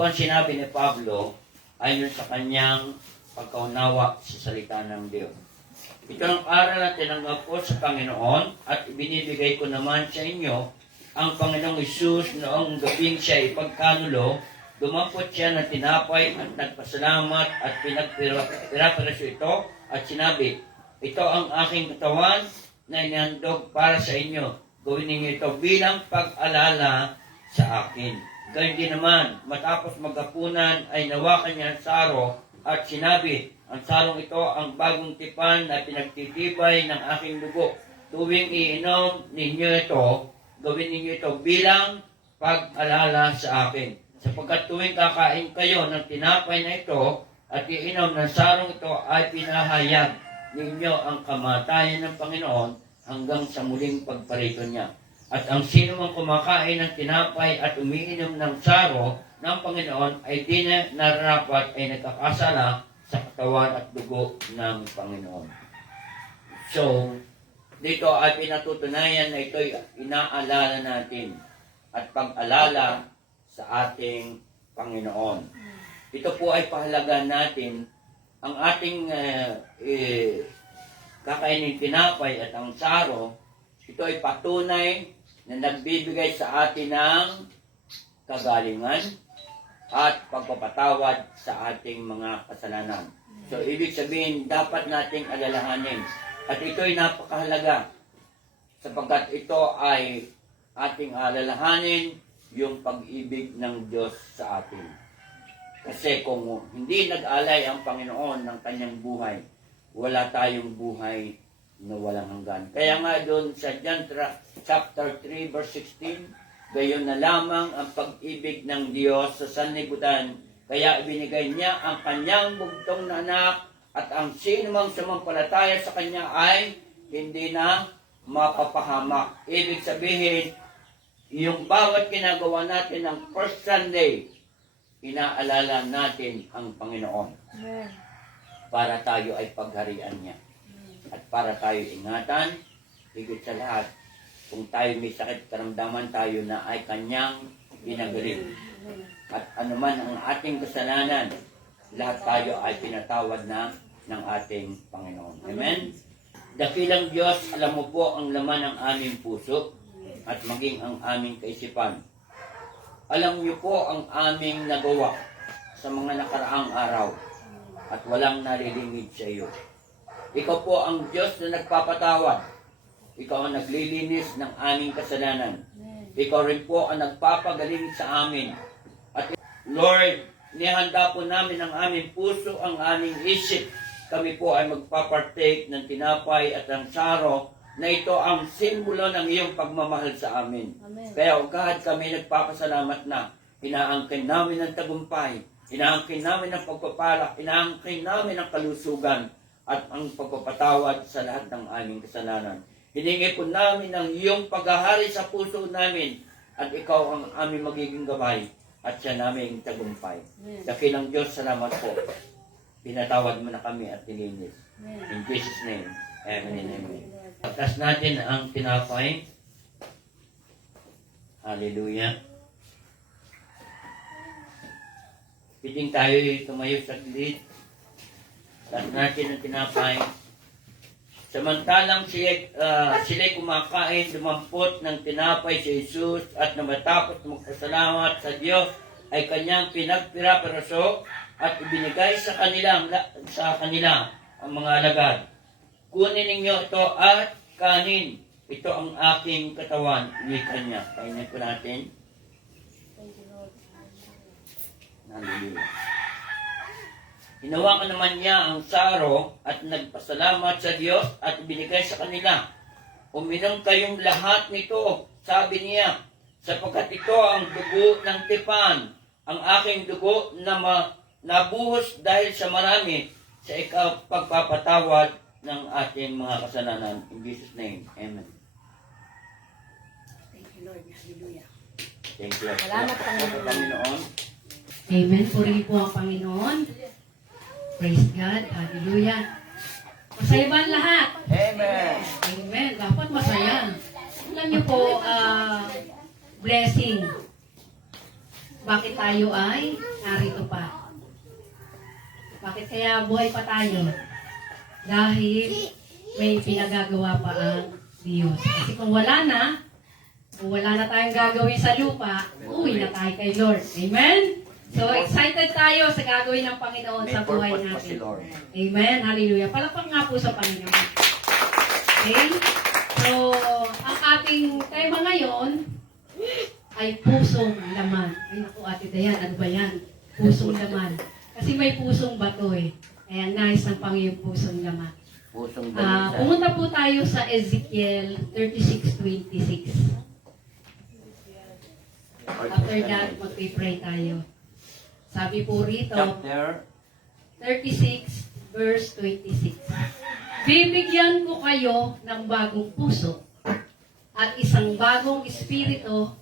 po ang sinabi ni Pablo ayon sa kanyang pagkaunawa sa salita ng Diyos. Ito ang aral na tinanggap ko sa Panginoon at ibinibigay ko naman sa inyo. Ang Panginoong Isus noong gabing siya ipagkanulo, dumampot siya ng tinapay at nagpasalamat at pinagpiraso ito at sinabi, ito ang aking katawan na inihandog para sa inyo. Gawin ninyo ito bilang pag-alala sa akin. Gayun din naman, matapos maghapunan ay nawakan niya ang saro at sinabi, ang sarong ito ang bagong tipan na pinagtitibay ng aking dugo. Tuwing iinom ninyo ito, gawin ninyo ito bilang pag-alala sa akin. Sapagkat tuwing kakain kayo ng tinapay na ito at iinom ng sarong ito ay pinahayag ninyo ang kamatayan ng Panginoon hanggang sa muling pagparito niya. At ang sino mang kumakain ng tinapay at umiinom ng saro ng Panginoon ay di na nararapat ay nagkakasala sa katawan at dugo ng Panginoon. So, dito ay pinatutunayan na ito'y inaalala natin at pag-alala sa ating Panginoon. Ito po ay pahalagan natin ang ating kakainin tinapay at ang saro. Ito ay patunay na nagbibigay sa atin ng kagalingan at pagpapatawad sa ating mga kasalanan. So, ibig sabihin, dapat nating alalahanin. At ito'y napakahalaga sapagkat ito ay ating alalahanin yung pag-ibig ng Diyos sa atin. Kasi kung hindi nag-alay ang Panginoon ng kanyang buhay, wala tayong buhay na walang hanggan. Kaya nga doon sa John chapter 3 verse 16, gayon na lamang ang pag-ibig ng Diyos sa sanlibutan, kaya ibinigay niya ang kanyang bugtong na anak at ang sinumang sumampalataya sa kanya ay hindi na mapapahamak. Ibig sabihin, yung bawat ginagawa natin ng first Sunday, inaalala natin ang Panginoon para tayo ay pagharian niya. At para tayo ingatan, higit sa lahat, kung tayo may sakit karamdaman tayo na ay kanyang ginagaling. At anuman ang ating kasalanan, lahat tayo ay pinatawad na ng ating Panginoon. Amen? Dakilang Diyos, alam mo po ang laman ng aming puso at maging ang aming kaisipan. Alam niyo po ang aming nagawa sa mga nakaraang araw at walang nalilingid sa iyo. Ikaw po ang Diyos na nagpapatawad. Ikaw ang naglilinis ng aming kasalanan. Ikaw rin po ang nagpapagaling sa amin. At Lord, nihanda po namin ang aming puso, ang aming isip. Kami po ay magpapartake ng tinapay at ng saro na ito ang simbolo ng iyong pagmamahal sa amin. Amen. Kaya o God, kami nagpapasalamat na inaangkin namin ng tagumpay, inaangkin namin ng pagpapala, inaangkin namin ng kalusugan, at ang pagpapatawad sa lahat ng aming kasalanan. Hiningi po namin ang iyong paghahari sa puso namin at ikaw ang aming magiging gabay at siya naming tagumpay. Dakilang Diyos, salamat po. Pinatawad mo na kami at nilinis. In Jesus' name, amen and amen. Pagkas natin ang tinapay. Hallelujah. Piting tayo tumayo sa gilid. Tapos natin ang tinapay. Samantalang sila'y kumakain, dumampot ng tinapay si Jesus at na matapos magpasalamat sa Diyos ay kanyang pinagpira-piraso at ibinigay sa kanila ang mga alagad. Kunin ninyo ito at kanin. Ito ang aking katawan. Wika niya. Kainin po natin. Hallelujah. Hinawakan naman niya ang saro at nagpasalamat sa Diyos at binigay sa kanila. Uminom kayong lahat nito, sabi niya, sapagkat ito ang dugo ng tipan, ang aking dugo na nabuhos dahil sa marami sa pagpapatawad ng ating mga kasalanan. In Jesus' name, amen. Thank you, Lord. Hallelujah. Thank you. Salamat, Panginoon. Amen. Purihin po ang Panginoon. Praise God. Hallelujah. Masaya ba ang lahat? Amen. Amen. Dapat masaya. Alam niyo po, blessing. bakit tayo ay narito pa? Bakit kaya buhay pa tayo? Dahil may pinagagawa pa ang Diyos. Kasi kung wala na tayong gagawin sa lupa, uwi na tayo kay Lord. Amen? So, excited tayo sa gagawin ng Panginoon May sa buhay purpose pa si natin. Lord. Amen? Hallelujah. Palakpak nga po sa Panginoon. Okay? So, ang ating tema ngayon ay pusong laman. Ay naku, Ate Dayan, ano ba yan? Pusong laman. Kasi may pusong bato eh. Ayan, nice ng Panginoon pusong laman. Pusong dalisan. Pumunta po tayo sa Ezekiel 36:26. After that, mag-pray tayo. Sabi po rito, Chapter 36 verse 26. Bibigyan ko kayo ng bagong puso at isang bagong espiritu.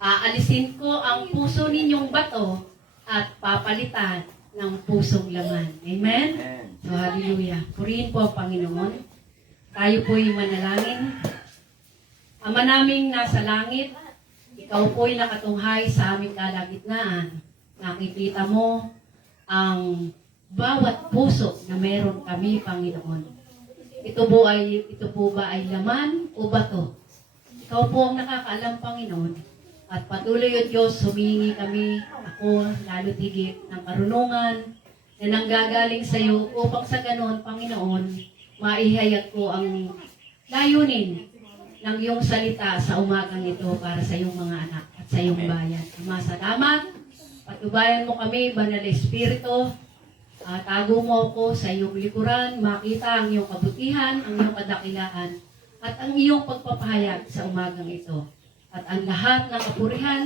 Aalisin ko ang puso ninyong bato at papalitan ng pusong laman. Amen? Amen. So, hallelujah. Purihin po ang Panginoon. Tayo po'y manalangin. Ama naming nasa langit, ikaw po'y nakatunghay sa aming kalagitnaan. Nakikita mo ang bawat puso na meron kami, Panginoon. Ito po ba ay laman o bato? Ikaw po ang nakakaalam, Panginoon. At patuloy o Diyos, humingi kami, ako, lalo tigit ng karunungan na nanggagaling sa iyo upang sa ganoon, Panginoon, maihayag ko ang layunin ng iyong salita sa umagang ito para sa iyong mga anak at sa iyong bayan. Ama, salamat. Patubayan mo kami, Banal na Espiritu. Tago mo ako sa iyong likuran, makita ang iyong kabutihan, ang iyong kadakilaan, at ang iyong pagpapahayag sa umagang ito. At ang lahat ng kapurihan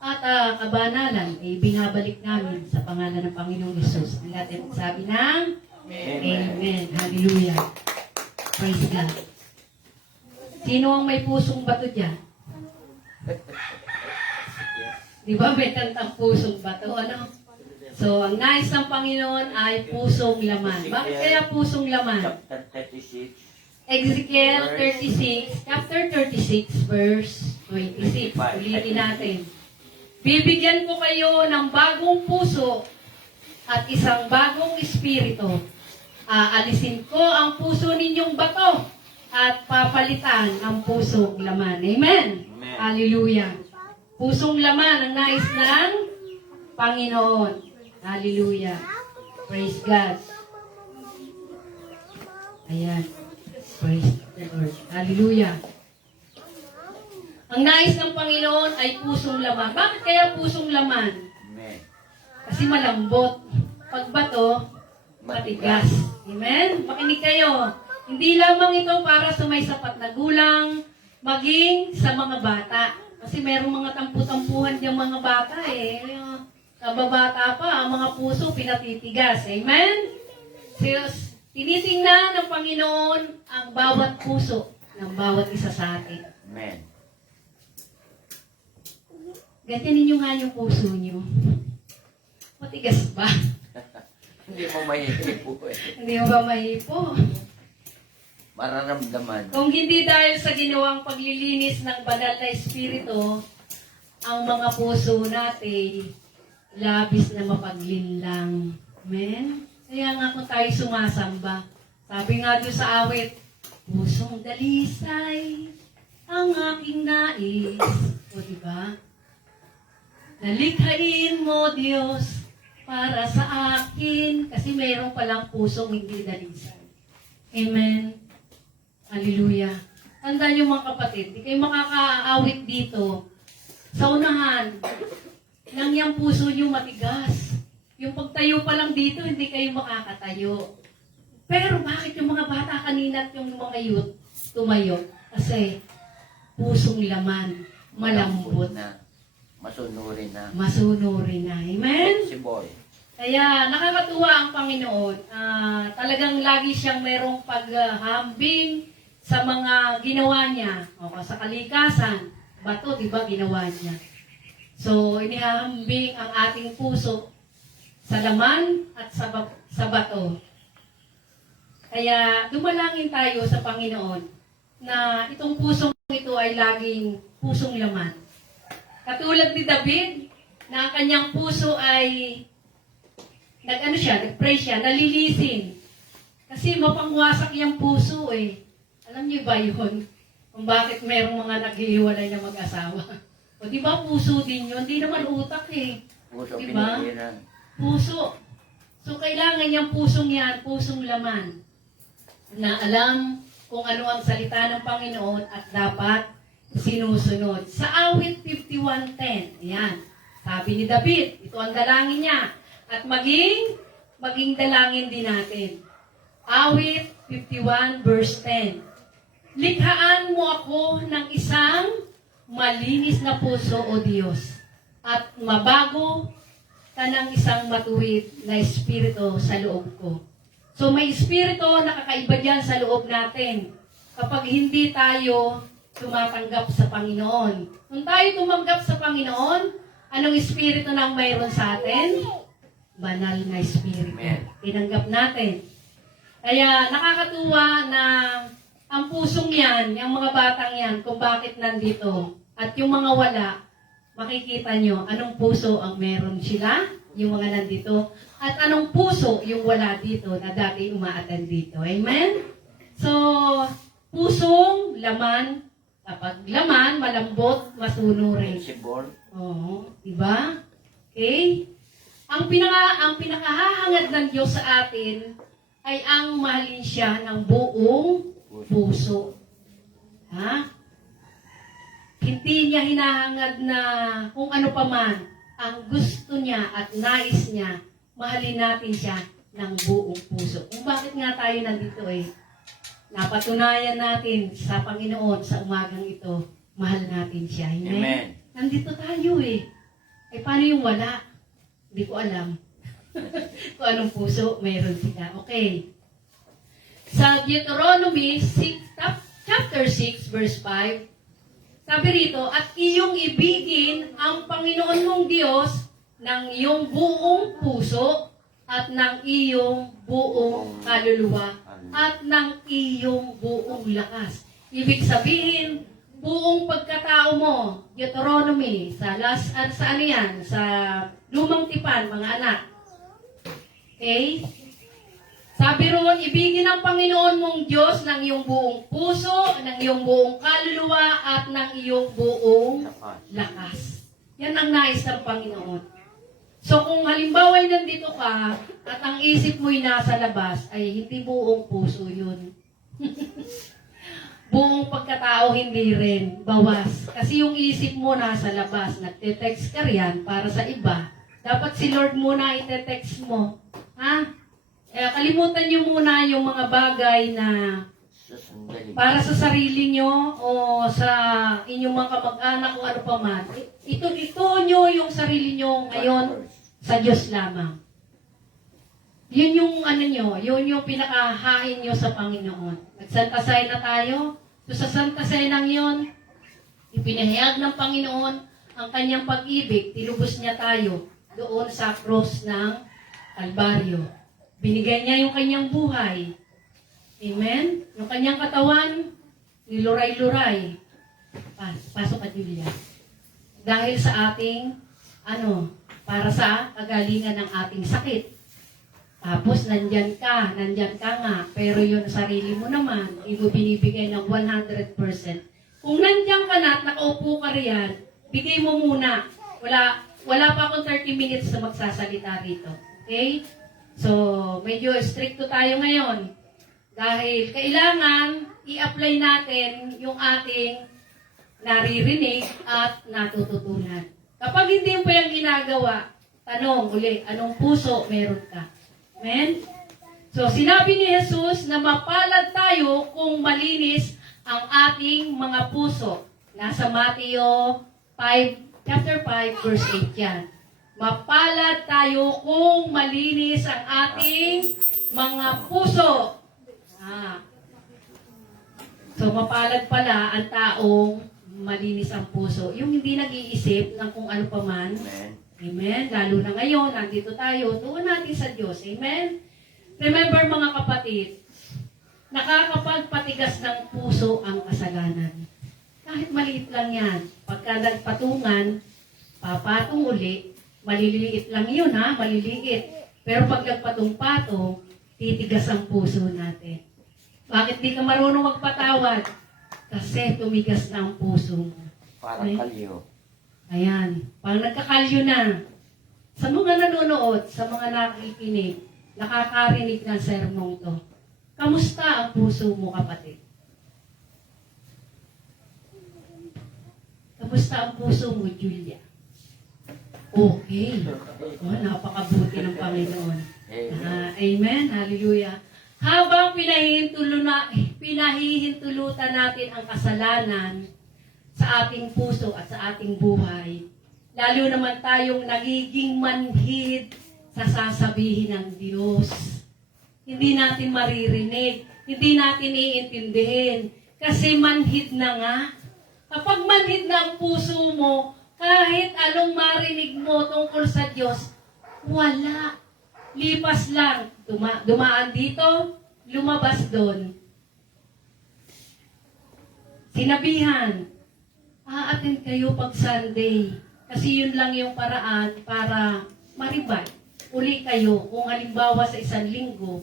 at kabanalan ay binabalik namin sa pangalan ng Panginoong Yesus. Ang lahat ay magsabi ng Amen. Hallelujah. Praise God. Sino ang may pusong bato dyan? Di ba may kantang pusong bato? Ano? So, ang nais ng Panginoon ay pusong laman. Bakit kaya pusong laman? chapter 36. Ezekiel 36, chapter 36, verse 26. Ulitin natin. Bibigyan ko kayo ng bagong puso at isang bagong espiritu. Aalisin ko ang puso ninyong bato at papalitan ng pusong laman. Amen? Amen. Hallelujah. Pusong laman ang nais ng Panginoon. Hallelujah. Praise God. Ayan. Praise the Lord. Hallelujah. Ang nais ng Panginoon ay pusong laman. Bakit kaya pusong laman? Amen. Kasi malambot. Pag bato, matigas. Amen? Makinig kayo. Hindi lamang ito para sa may sapat na gulang, maging sa mga bata. Kasi merong mga tampu-tampuhan diyang mga bata eh. Kababata pa, ang mga puso pinatitigas. Amen? So, tinitingnan ng Panginoon ang bawat puso ng bawat isa sa atin. Amen. Ganyan ninyo nga yung puso nyo. Matigas ba? Hindi mo mahihipo eh. Hindi mo ba mahipo? Mararamdaman. Kung hindi dahil sa ginawang paglilinis ng banal na espiritu, ang mga puso natin labis na mapaglinlang. Amen? Kaya nga kung tayo sumasamba, sabi nga doon sa awit, pusong dalisay ang aking nais. O diba? Nalikhain mo, Diyos, para sa akin. Kasi mayroong palang pusong hindi dalisay. Amen? Hallelujah. Tandaan niyo mga kapatid, di kayo makakaawit dito sa unahan nang yung puso niyo matigas. Yung pagtayo pa lang dito, hindi kayo makakatayo. Pero bakit yung mga bata kanina at yung mga youth tumayo? Kasi pusong laman, malambot, na. Masunurin na. masunurin na. Amen? Si boy. Kaya nakakatuwa ang Panginoon. Talagang lagi siyang merong paghambing sa mga ginawa niya. O, sa kalikasan, bato, di ba, ginawa niya. So, inihahambing ang ating puso sa laman at sa bato. Kaya dumalangin tayo sa Panginoon na itong pusong ito ay laging pusong laman. Katulad ni David, na ang kanyang puso ay nag-pray siya, nalilisin. Kasi mapangwasak yung puso eh. Alam niyo ba yun? Kung bakit merong mga naghihiwalay na mag-asawa. O di ba puso din yun? Di naman utak eh. Puso Diba? pinigilan. Puso. So kailangan yung pusong yan, pusong laman. Na alam kung ano ang salita ng Panginoon at dapat sinusunod. Sa awit 51:10, ayan, sabi ni David, ito ang dalangin niya. At maging dalangin din natin. Awit 51 verse 10. Likhaan mo ako ng isang malinis na puso, O Diyos, at mabago ka ng isang matuwid na espiritu sa loob ko. So may espiritu na kakaiba dyan sa loob natin kapag hindi tayo tumatanggap sa Panginoon. Kung tayo tumanggap sa Panginoon, anong espiritu nang mayroon sa atin? Banal na espiritu. Amen. Tinanggap natin. Kaya nakakatuwa na ang pusong yan, yung mga batang yan, kung bakit nandito. At yung mga wala, makikita nyo anong puso ang meron sila, yung mga nandito. At anong puso yung wala dito na dati umaattend dito. Amen? So, pusong laman, kapag laman, malambot, masunurin. Sibol. Oo, diba? Okay? Ang pinakahahangad ng Diyos sa atin ay ang mahalin siya ng buong puso. Ha? Hindi niya hinahangad na kung ano pa man ang gusto niya at nais niya, mahalin natin siya ng buong puso. Kung bakit nga tayo nandito eh, napatunayan natin sa Panginoon sa umagang ito, mahal natin siya. Amen? Amen. Nandito tayo eh. Eh paano yung wala? Hindi ko alam. Kung anong puso meron sila. Okay. Sa Deuteronomy 6, chapter 6, verse 5, sabi rito, at iyong ibigin ang Panginoon mong Diyos ng iyong buong puso at ng iyong buong kaluluwa at ng iyong buong lakas. Ibig sabihin, buong pagkatao mo, Deuteronomy, sa ano yan? Sa lumang tipan, mga anak. Okay? Sabi roon, ibigin ang Panginoon mong Diyos ng iyong buong puso, ng iyong buong kaluluwa, at ng iyong buong lakas. Yan ang nais ng Panginoon. So kung halimbawa ay nandito ka, at ang isip mo'y nasa labas, ay hindi buong puso yun. Buong pagkatao hindi rin, bawas. Kasi yung isip mo nasa labas, nagte-text ka riyan para sa iba. Dapat si Lord muna ite-text mo. Ha? Kalimutan nyo muna yung mga bagay na para sa sarili nyo o sa inyong mga kamag-anak o ano pa man. Ito nyo yung sarili nyo ngayon sa Diyos lamang. Yun yung ano nyo, yun yung pinakahain nyo sa Panginoon. Nagsantasay na tayo. So sa santasay nang yun, ipinahayag ng Panginoon ang kanyang pag-ibig, tinubos niya tayo doon sa cross ng Kalbaryo. Binigay niya yung kanyang buhay. Amen? Yung kanyang katawan, niluray-luray. Pasok ka, Julia. Dahil sa ating, para sa kagalingan ng ating sakit. Tapos, nandyan ka nga, pero yung sarili mo naman, hindi mo binibigay ng 100%. Kung nandyan ka na at nakaupo ka riyan, bigay mo muna. Wala pa akong 30 minutes na magsasalita rito. Okay? So, medyo stricto tayo ngayon. Dahil kailangan i-apply natin yung ating naririnig at natututunan. Kapag hindi mo pa yung ginagawa, tanong uli, anong puso meron ka? Amen? So, sinabi ni Jesus na mapalad tayo kung malinis ang ating mga puso. Nasa Mateo 5, chapter 5, verse 8 yan. Mapalad tayo kung malinis ang ating mga puso. So, mapalad pala ang taong malinis ang puso. Yung hindi nag-iisip ng kung ano pa man. Amen. Lalo na ngayon, nandito tayo, tuon natin sa Diyos. Amen. Remember mga kapatid, nakakapagpatigas ng puso ang kasalanan. Kahit maliit lang yan. Pagka nagpatungan, papatong uli, Maliliit lang yun ha, maliliit. Pero pag nagpatong-patong, titigas ang puso natin. Bakit di ka marunong magpatawad? Kasi tumigas na ang puso mo. Parang Okay. kalyo. Ayan, pag nagkakalyo na, sa mga nanonood, sa mga nakikinig, nakakarinig ng sermong to, kamusta ang puso mo, kapatid? Kamusta ang puso mo, Julia? Okay. Oh, napakabuti ng Panginoon. Amen. Hallelujah. Habang pinahihintulutan natin ang kasalanan sa ating puso at sa ating buhay, lalo naman tayong nagiging manhid sa sasabihin ng Diyos. Hindi natin maririnig, hindi natin iintindihin, kasi manhid na nga. Kapag manhid na ang puso mo, kahit anong marinig mo tungkol sa Diyos, wala. Lipas lang. Dumaan dito, lumabas doon. Sinabihan, a-attend kayo pag Sunday. Kasi yun lang yung paraan para maribay. Uli kayo, kung halimbawa sa isang linggo,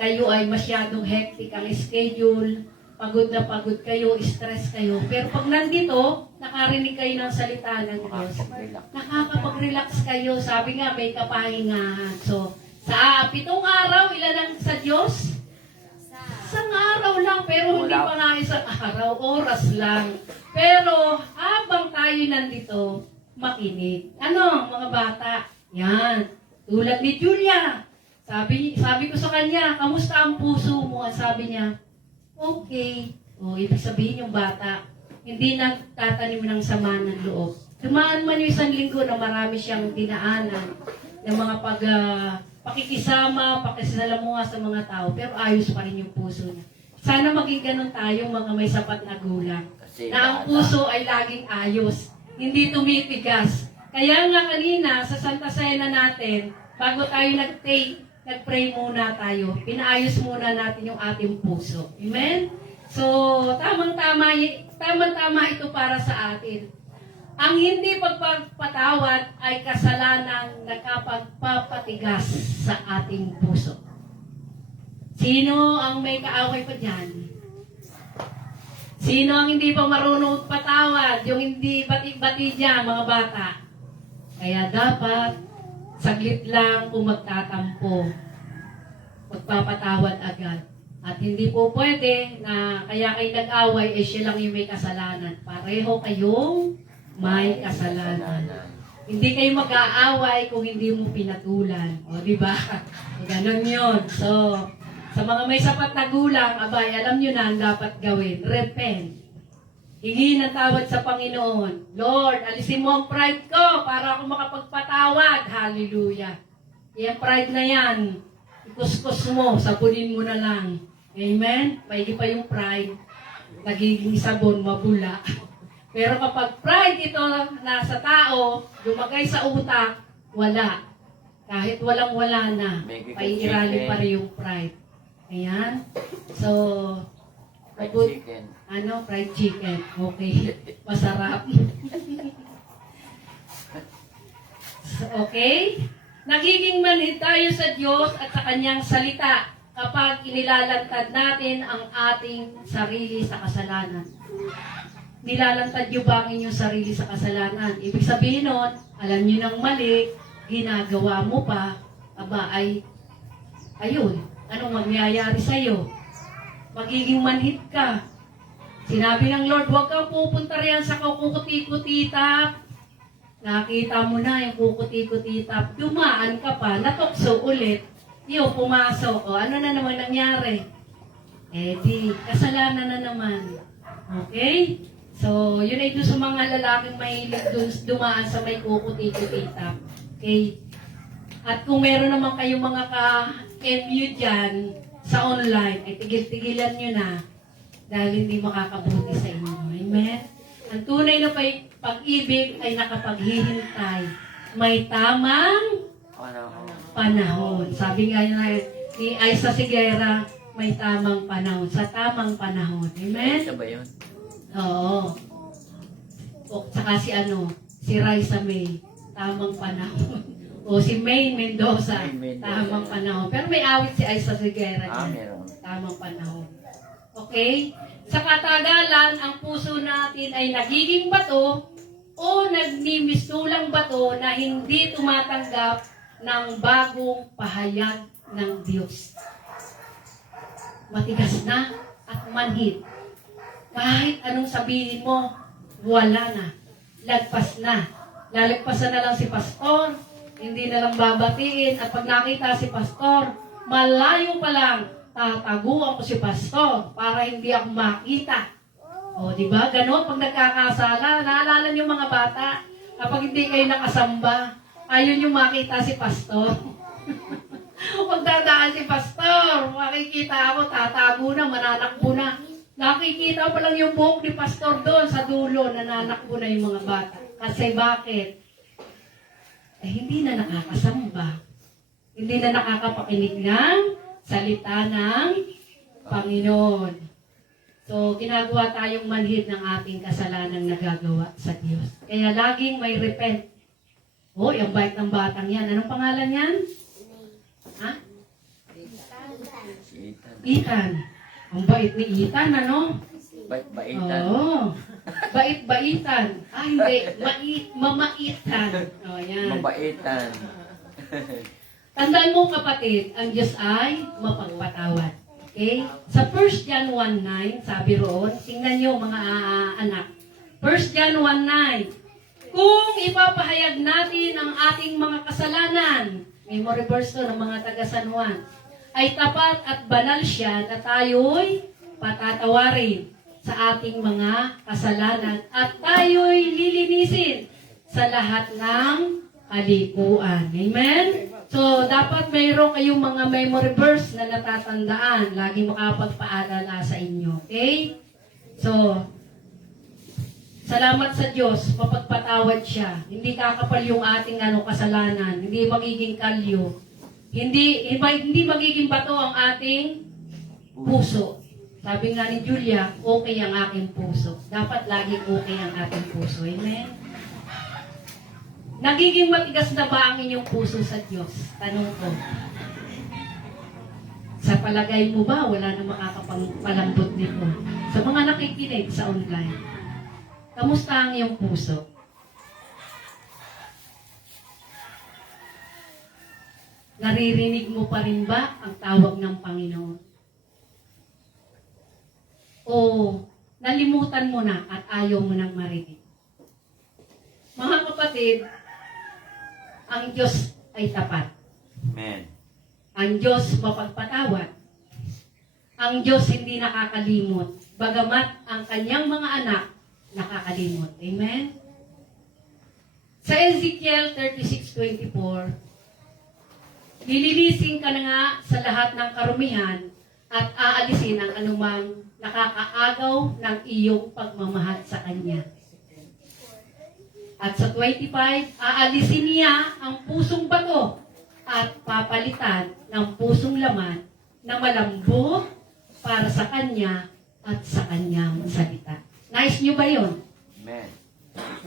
kayo ay masyadong hectic ang schedule, pagod na pagod kayo, stress kayo. Pero pag nandito, nakarinig kayo ng salita ng Diyos, nakakapag-relax kayo. Sabi nga, may kapahingahan. So, sa 7 araw, ilan ang sa Diyos? Isang araw lang, pero hindi pa nga isang araw, oras lang. Pero habang tayo nandito, makinig. Ano, mga bata? Yan. Tulad ni Julia. Sabi ko sa kanya, kamusta ang puso mo? Sabi niya, okay. O, ibig sabihin yung bata, hindi nagtatanim ng sama ng loob. Dumaan man yung isang linggo na marami siyang dinaanan ng mga pakikisama, pakisalamuha sa mga tao, pero ayos pa rin yung puso niya. Sana maging ganun tayong mga may sapat na gulang. Na ang puso ay laging ayos, hindi tumitigas. Kaya nga kanina, sa Santa Cena natin, bago tayo nag-pray muna tayo. Pinaayos muna natin yung ating puso. Amen? So, tamang-tama ito para sa atin. Ang hindi pagpapatawad ay kasalanang nakapagpapatigas sa ating puso. Sino ang may kaaway pa dyan? Sino ang hindi pa marunong patawad? Yung hindi bati-bati dyan, mga bata. Kaya dapat, saglit lang kung magtatampo. Magpapatawad agad. At hindi po pwede na kaya kayo nag-away, eh siya lang yung may kasalanan. Pareho kayong may kasalanan. Hindi kayo mag-aaway kung hindi mo pinatulan. O, di ba? Ganon yun. So, sa mga may sapat na gulang, abay, alam nyo na ang dapat gawin. Repent. Hingi ng tawad sa Panginoon. Lord, alisin mo ang pride ko para ako makapagpatawad. Hallelujah. Yung pride na yan, ikuskus mo, sabunin mo na lang. Amen? Paigi pa yung pride. Nagiging sabon, mabula. Pero kapag pride ito nasa tao, lumagay sa utak, wala. Kahit walang-wala na, paiirali pa rin yung pride. Ayan. So, Fried chicken. Fried chicken. Okay. Masarap. So, okay? Nagiging manhid tayo sa Diyos at sa Kanyang salita kapag inilalantad natin ang ating sarili sa kasalanan. Nilalantad nyo ba ang inyong sarili sa kasalanan? Ibig sabihin nun, alam nyo ng mali, ginagawa mo pa, ayun, anong mangyayari sa'yo? Magiging manhid ka. Sinabi ng Lord, huwag kang pupunta riyan sa kukuti-kutitap. Nakita mo na yung kukuti-kutitap. Dumaan ka pa, natukso ulit. Yung pumasok. O, ano na naman nangyari? Di, kasalanan na naman. Okay? So, yun ay doon sa mga lalaking mahilig doon dumaan sa may kukuti-kutitap. Okay? At kung meron naman kayong mga ka-MU dyan sa online, ay tigil-tigilan nyo na dahil hindi makakabuti sa inyo. Amen? Ang tunay na pag-ibig ay nakapaghihintay. May tamang panahon. Sabi nga ni Aiza Sigera, may tamang panahon. Sa tamang panahon. Amen? Isa ba yun? Oo. O, saka si Raisa May. tamang panahon. O si May Mendoza, May Mendoza. tamang panahon. Pero may awit si Aiza Sigera dyan. Meron. Tamang panahon. Okay? Sa katagalan, ang puso natin ay nagiging bato o nagmimistulang bato na hindi tumatanggap ng bagong pahayag ng Diyos. Matigas na at manhid. Kahit anong sabihin mo, wala na. Lagpas na. Lalagpasan na lang si pastor, hindi na lang babatiin. At pag nakita si pastor, malayo pa lang, tataguan ko si pastor para hindi ako makita. O, di ba? Ganon, pag nagkakasala, naalala niyo mga bata, kapag hindi kayo nakasamba, ayaw niyo makita si pastor. Pag dadaan si pastor, makikita ako, tatago na, mananakbo na. Nakikita ko pa lang yung buhok ni pastor doon sa dulo, nananakbo na yung mga bata. Kasi bakit? Hindi na nakakasamba. Hindi na nakakapakinig ng salita ng Panginoon. So, ginagawa tayong manhid ng ating kasalanang nagagawa sa Diyos. Kaya laging may repent. Oh, yung bait ng batang yan. Anong pangalan yan? Ha? Ethan. Ang bait ni Ethan, ano? Bait-baitan. Oo. Bait-baitan. Ah, hindi. Mamaitan. O, yan. Mabaitan. Tandaan mo kapatid, ang Diyos ay mapagpatawad. Okay? Sa 1 John 1:9, sabi roon, tingnan nyo mga anak. 1 John 1:9, kung ipapahayag natin ang ating mga kasalanan, memory verse to ng mga taga San Juan, ay tapat at banal siya na tayo'y patatawarin sa ating mga kasalanan at tayo'y lilinisin sa lahat ng kalikuan. Amen? So, dapat mayroon kayong mga memory verse na natatandaan. Laging makapagpaalala sa inyo. Okay? So, salamat sa Diyos, mapagpatawad siya. Hindi kakapal yung ating kasalanan. Hindi magiging kalyo. Hindi magiging bato ang ating puso. Sabi nga ni Julia, okay ang aking puso. Dapat laging okay ang ating puso. Amen? Nagiging matigas na ba ang inyong puso sa Diyos? Tanong ko. Sa palagay mo ba, wala na makakapalambot nito? Sa mga nakikinig sa online, kamusta ang iyong puso? Naririnig mo pa rin ba ang tawag ng Panginoon? O nalimutan mo na at ayaw mo nang marinig? Mga kapatid, ang Diyos ay tapat. Amen. Ang Diyos mapagpatawad. Ang Diyos hindi nakakalimot. Bagamat ang kanyang mga anak nakakalimot. Amen? Sa Ezekiel 36:24, lilinisin ka na nga sa lahat ng karumihan at aalisin ang anumang nakakaagaw ng iyong pagmamahal sa Kanya. At sa 25, aalisin niya ang pusong bato at papalitan ng pusong laman na malambot para sa Kanya at sa Kanyang salita. Nais niyo ba yun? Amen.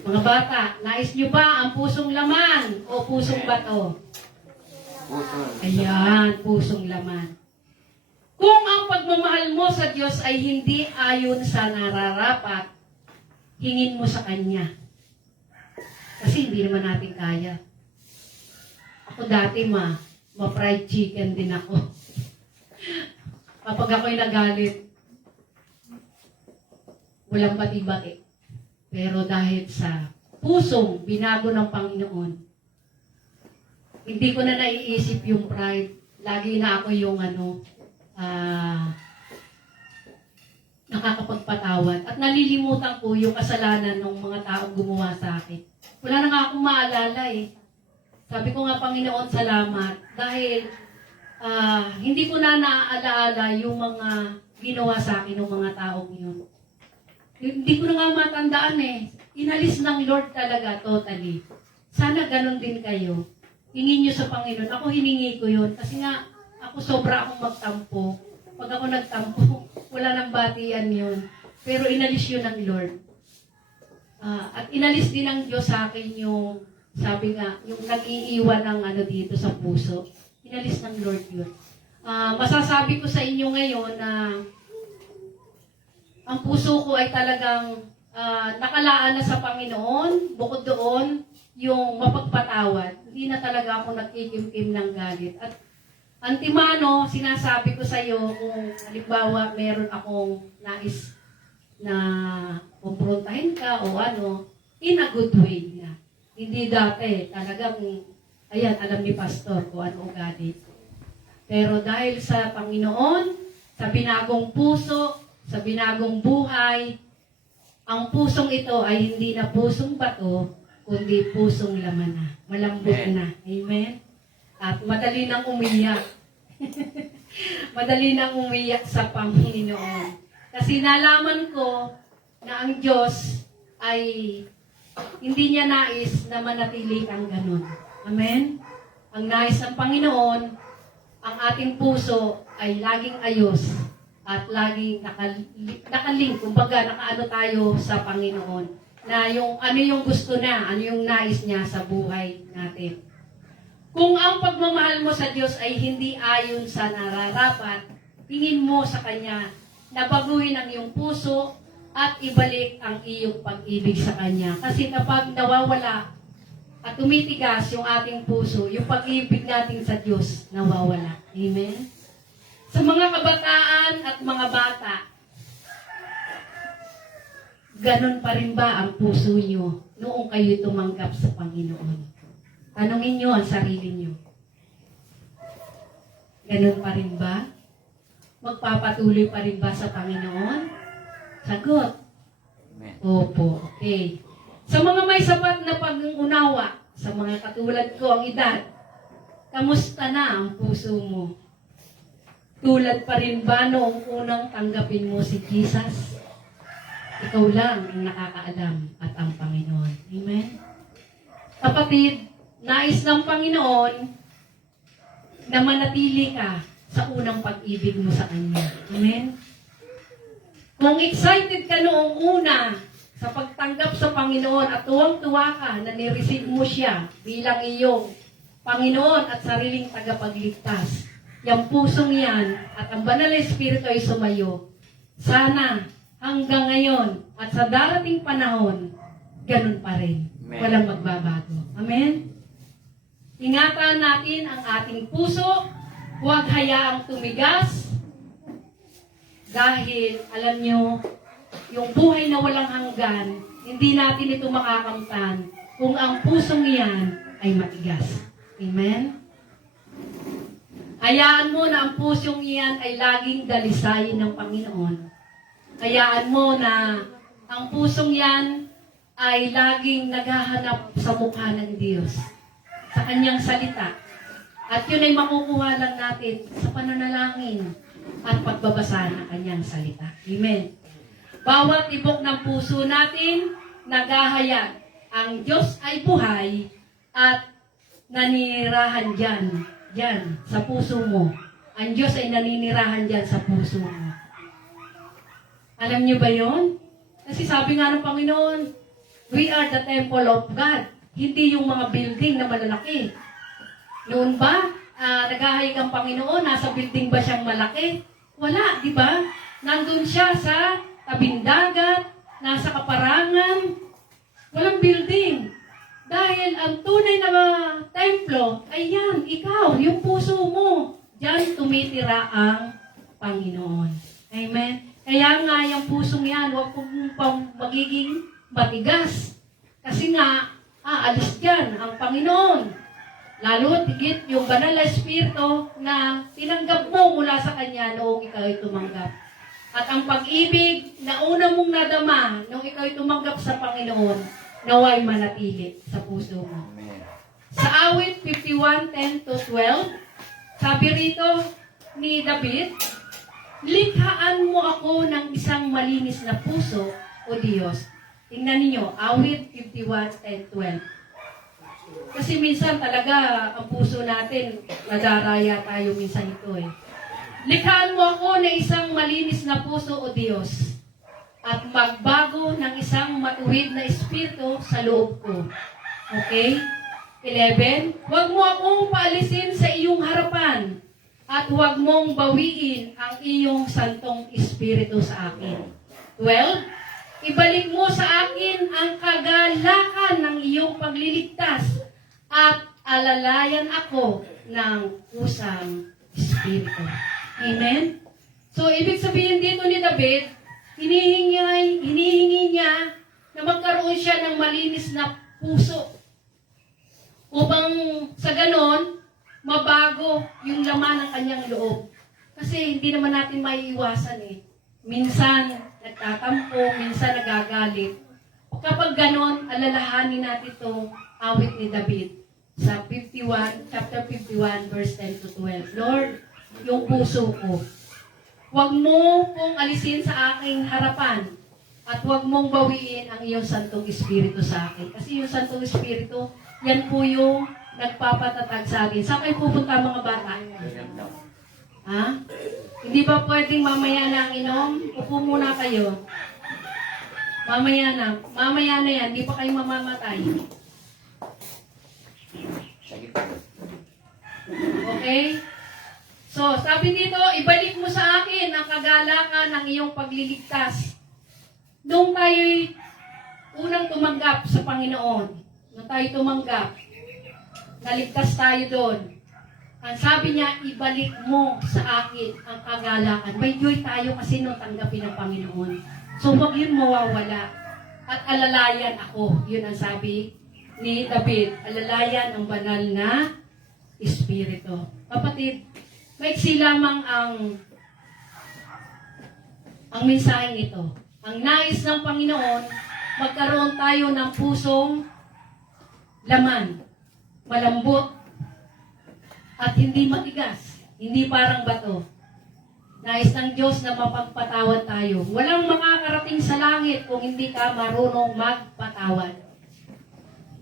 Mga bata, nais niyo ba ang pusong laman o pusong bato? Puso. Ayan, pusong laman. Kung ang pagmamahal mo sa Diyos ay hindi ayon sa nararapat, hingin mo sa Kanya. Kasi hindi naman natin kaya. Ako dati ma-fried chicken din ako. Kapag ako'y nagalit, walang bati-bati. Pero dahil sa pusong binago ng Panginoon, hindi ko na naiisip yung pride. Lagi na ako yung nakakapagpatawad. At nalilimutan ko yung kasalanan ng mga taong gumawa sa akin. Wala na nga akong maalala eh. Sabi ko nga, Panginoon, salamat. Dahil hindi ko na naaalaala yung mga ginawa sa akin ng mga taong yun. Hindi ko na nga matandaan eh. Inalis ng Lord talaga, totally. Sana ganun din kayo. Hingin nyo sa Panginoon. Ako hiningi ko yun. Kasi nga, ako sobra akong magtampo. Pag ako nagtampo, wala nang batian yun. Pero inalis yun ng Lord. At inalis din ng Diyos sa akin yung Sabi nga, yung nag-iiwan ng ano dito sa puso, inalis ng Lord yun. Masasabi ko sa inyo ngayon na ang puso ko ay talagang nakalaan na sa Panginoon. Bukod doon, yung mapagpatawad. Hindi na talaga ako nagkikimkim ng galit. At antimano, sinasabi ko sa iyo kung halimbawa meron akong nais na kumprontahin ka o ano, in a good way na. Hindi dati, talagang, ayan, alam ni Pastor kung ano ugali. Pero dahil sa Panginoon, sa binagong puso, sa binagong buhay, ang pusong ito ay hindi na pusong bato, kundi pusong laman na. Malambot na. Amen? At madali nang umiyak. Madali nang umiyak sa Panginoon. Kasi nalaman ko na ang Diyos ay hindi niya nais na manatili kang ganun. Amen? Ang nais ng Panginoon, ang ating puso ay laging ayos at laging nakalink, kumbaga nakaano tayo sa Panginoon. Na yung ano yung gusto na, ano yung nais niya sa buhay natin. Kung ang pagmamahal mo sa Diyos ay hindi ayon sa nararapat, tingin mo sa Kanya na baguhin ang iyong puso at ibalik ang iyong pag-ibig sa Kanya. Kasi kapag nawawala at tumitigas yung ating puso, yung pag-ibig natin sa Diyos nawawala. Amen? Sa mga kabataan at mga bata, ganon pa rin ba ang puso nyo noong kayo tumanggap sa Panginoon? Tanungin nyo ang sarili nyo. Ganon pa rin ba? Magpapatuloy pa rin ba sa Panginoon? Sagot. Amen. Opo, okay. Sa mga may sapat na pag-unawa, sa mga katulad ko ang edad, kamusta na ang puso mo? Tulad pa rin ba noong unang tanggapin mo si Jesus? Ikaw lang ang nakakaalam at ang Panginoon. Amen? Kapatid, nais ng Panginoon na manatili ka sa unang pag-ibig mo sa Kanya. Amen? Kung excited ka noong una sa pagtanggap sa Panginoon at tuwang-tuwa ka na nireceive mo siya bilang iyong Panginoon at sariling tagapagligtas, yung pusong yan at ang banal na Espiritu ay sumayo, sana hanggang ngayon at sa darating panahon, ganun pa rin. Amen. Walang magbabago. Amen? Ingatan natin ang ating puso, huwag hayaang tumigas, dahil, alam nyo, yung buhay na walang hanggan, hindi natin ito makakamtan kung ang pusong iyan ay matigas. Amen? Hayaan mo na ang pusong iyan ay laging dalisayin ng Panginoon. Hayaan mo na ang pusong iyan ay laging naghahanap sa mukha ng Diyos, sa Kanyang salita. At yun ay makukuha lang natin sa pananalangin at pagbabasa ng Kanyang salita. Amen. Bawat tibok ng puso natin, naghahayag, ang Diyos ay buhay at naninirahan dyan, sa puso mo. Ang Diyos ay naninirahan dyan sa puso mo. Alam niyo ba yon? Kasi sabi nga ng Panginoon, we are the temple of God. Hindi yung mga building na malalaki. Noon ba, naghahayag ang Panginoon, nasa building ba siyang malaki? Wala, di ba? Nandun siya sa tabing dagat, nasa kaparangan, walang building. Dahil ang tunay na templo ay yan, ikaw, yung puso mo. Diyan tumitira ang Panginoon. Amen? Kaya nga, yung pusong yan, huwag pong magiging matigas. Kasi nga, aalis dyan ang Panginoon. Lalo tigit yung banal na Espiritu na tinanggap mo mula sa Kanya noong ikaw ay tumanggap. At ang pag-ibig na una mong nadama noong ikaw ay tumanggap sa Panginoon, naway manatili sa puso mo. Amen. Sa awit 51:10-12, sabi rito ni David, likhaan mo ako ng isang malinis na puso, O Diyos. Tingnan ninyo, awit 51:10-12. Kasi minsan talaga ang puso natin, nadaraya tayo minsan ito eh. Likhaan mo ako ng isang malinis na puso, O Diyos, at magbago ng isang matuwid na espiritu sa loob ko. Okay? 11, huwag mo akong paalisin sa iyong harapan at huwag mong bawiin ang iyong santong espiritu sa akin. 12, ibalik mo sa akin ang kagalakan ng iyong pagliligtas at alalayan ako ng kusang espiritu. Amen? So, ibig sabihin dito ni David, hinihingi niya na magkaroon siya ng malinis na puso upang sa ganon, mabago yung laman ng kanyang loob. Kasi hindi naman natin maiiwasan eh. Minsan nagtatampo, minsan nagagalit. Kapag ganon, alalahanin natin itong awit ni David sa 51, chapter 51, verse 10 to 12. Lord, yung puso ko, huwag mo kong alisin sa aking harapan at huwag mong bawiin ang iyong Santong Espiritu sa akin. Kasi yung Santong Espiritu, yan po yung nagpapatatag sa akin. Saan kayo pupunta mga bata? Ha? Hindi ba pwedeng mamaya na ang inom? Upo muna kayo. Mamaya na. Mamaya na yan. Hindi pa kayo mamamatay. Okay? So, sabi dito, ibalik mo sa akin ang kagalakan ng iyong pagliligtas. Doon tayo'y unang tumanggap sa Panginoon. Nung tayo tumanggap, naligtas tayo doon. Ang sabi niya, ibalik mo sa akin ang kagalakan. May joy tayo kasi nung tanggapin ng Panginoon. So, huwag yun mawawala. At alalayan ako. Yun ang sabi ni David. Alalayan ang banal na Espiritu. Kapatid, maiksi lamang ang mensaheng ito. Ang nais ng Panginoon, magkaroon tayo ng pusong laman, malambot, at hindi matigas, hindi parang bato. Nais ng Diyos na mapagpatawad tayo. Walang makakarating sa langit kung hindi ka marunong magpatawad.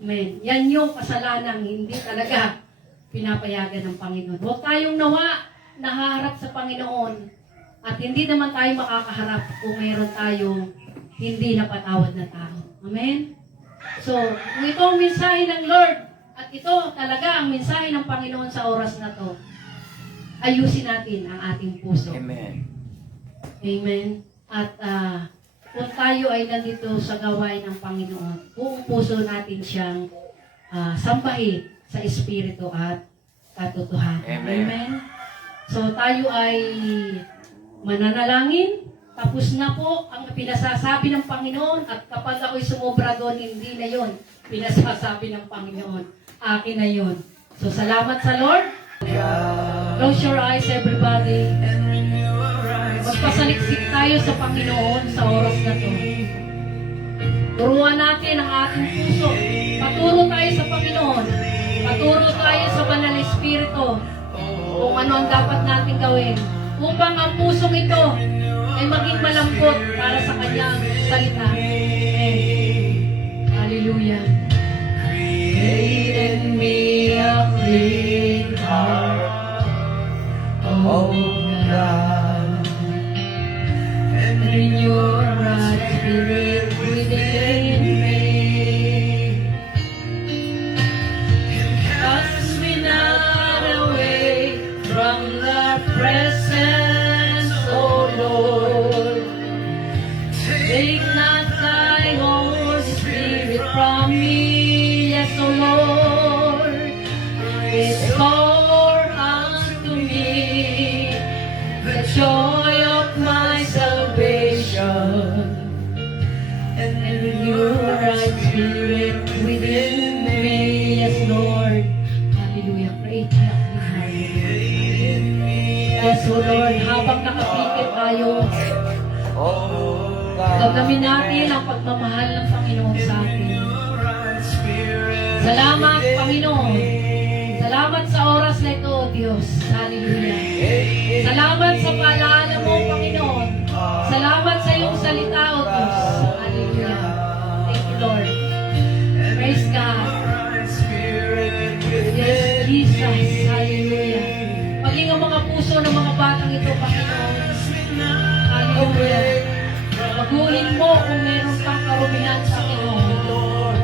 Amen. Yan yung kasalanang hindi talaga pinapayagan ng Panginoon. Huwag tayong nawa nahaharap sa Panginoon at hindi naman tayo makakaharap kung meron tayong hindi napatawad na tao. Amen? So, kung ito ang mensahe ng Lord at ito talaga ang mensahe ng Panginoon sa oras na to, ayusin natin ang ating puso. Amen. Amen. At kung tayo ay nandito sa gawain ng Panginoon, buong puso natin siyang sambahin sa Espiritu at katotohanan. Amen. Amen. So tayo ay mananalangin. Tapos na po ang pinasasabi ng Panginoon at kapag ako'y sumobra doon, hindi na yon pinasasabi ng Panginoon. Akin na yon. So salamat sa Lord. Close your eyes, everybody. Magpasaliksik tayo sa Panginoon sa oras na to. Turuan natin ang ating puso. Paturo tayo sa Panginoon. Paturo tayo sa Banal Espiritu kung ano ang dapat natin gawin upang ang pusong ito ay maging malambot para sa kanyang salita. Amen. Hallelujah. Create in me a clean heart, oh God, and renew your right spirit within me. Cast me not away from the presence, oh Lord. Take not thy Holy Spirit from me, yes, O Lord. Restore unto me the joy of my salvation, and renew your right spirit within me, yes, Lord. Hallelujah. Praise God. Yes, O Lord, habang nakapikit tayo, gagawin natin ang pagmamahal ng Panginoon sa atin. Salamat, Panginoon. Salamat sa oras na ito, O Diyos. Hallelujah. Salamat sa paalala mo, Panginoon. Salamat sa iyong salita, O Diyos. Hallelujah. Thank you, Lord. Praise God. Yes, Jesus. Hallelujah. Maging ang mga puso ng mga batang ito, Panginoon. Hallelujah. Baguhin mo kung meron pang karumihan sa Panginoon.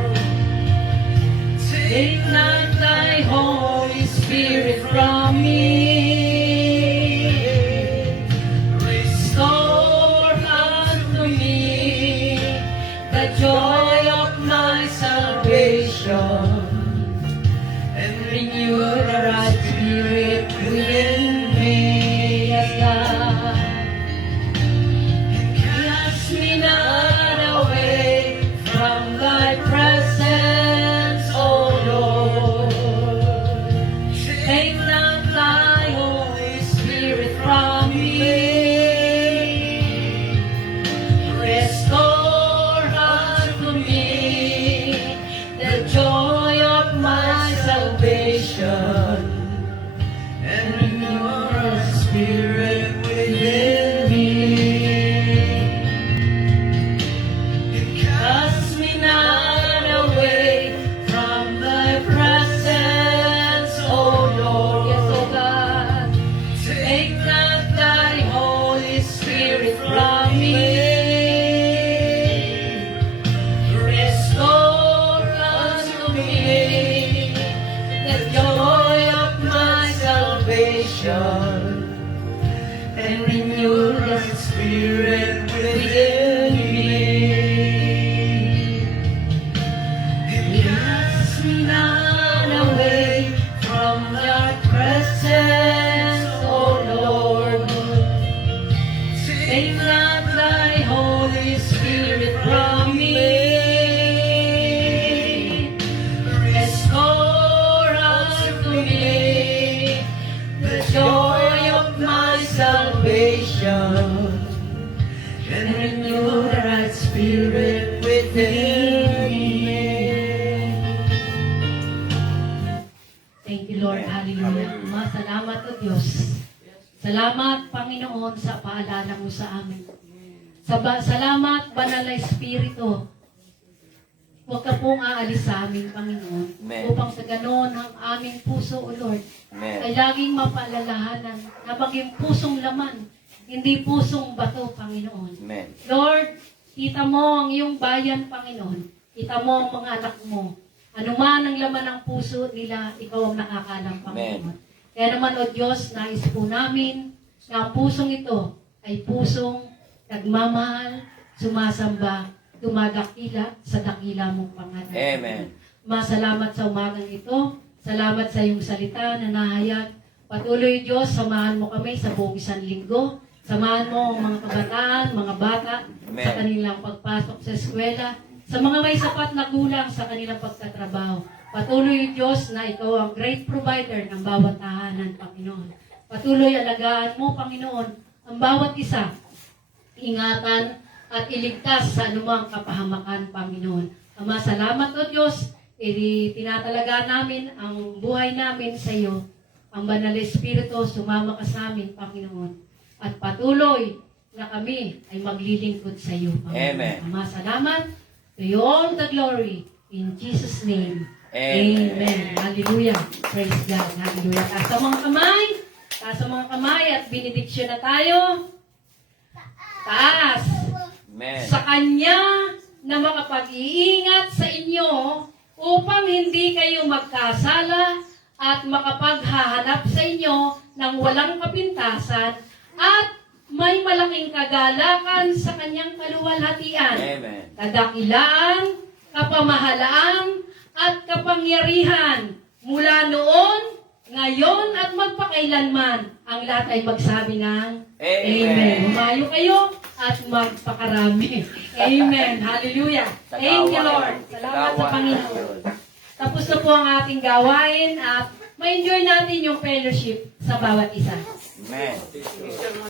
Take not Spirit within me. Thank you, Lord. Hallelujah. Ama, salamat o Diyos. Salamat, Panginoon, sa paalala mo sa amin. Salamat, Banal na Espiritu. Huwag ka pong aalis sa amin, Panginoon. Amen. Upang sa ganon ang aming puso, O Lord, Amen. ay laging mapaalalahanan na maging pusong laman, hindi pusong bato, Panginoon. Amen. Lord, kita mo ang iyong bayan, Panginoon. Kita mo ang mga anak mo. Ano man ang laman ng puso nila, ikaw ang nakakalam, Panginoon. Kaya naman, O Diyos, nais po namin na ang pusong ito ay pusong nagmamahal, sumasamba, dumadakila sa dakila mong pangalan. Amen. Masalamat sa umagang ito. Salamat sa iyong salita na nahayag. Patuloy, Diyos, samahan mo kami sa buong isang linggo. Samahan mo ang mga kabataan, mga bata Amen. sa kanilang pagpasok sa eskwela. Sa mga may sapat na kulang sa kanilang pagtatrabaho. Patuloy, Diyos, na ikaw ang great provider ng bawat tahanan, Panginoon. Patuloy, alagaan mo, Panginoon, ang bawat isa. Ingatan at iligtas sa anumang kapahamakan, Panginoon. Ama, salamat o Diyos. Tinatalaga namin ang buhay namin sa iyo. Ang Banal na Espiritu, sumama ka sa amin, Panginoon. At patuloy na kami ay maglilingkod sa iyo, Panginoon. Amen. Ama, salamat. To you all the glory. In Jesus' name. Amen. Amen. Hallelujah. Praise God. Hallelujah. Taas ang mga kamay. Taas ang mga kamay at benediksyon na tayo. Taas. Amen. Sa Kanya na makapag-iingat sa inyo upang hindi kayo magkasala at makapaghahanap sa inyo ng walang kapintasan at may malaking kagalakan sa Kanyang kaluwalhatian, Amen. kadakilaan, kapamahalaan, at kapangyarihan mula noon, ngayon, at magpakailanman. Ang lahat ay magsabi ng Amen. Humayo kayo at magpakarami. Amen. Hallelujah. Thank you, Lord. Salamat sa Panginoon. Tapos na po ang ating gawain at ma-enjoy natin yung fellowship sa bawat isa. Amen.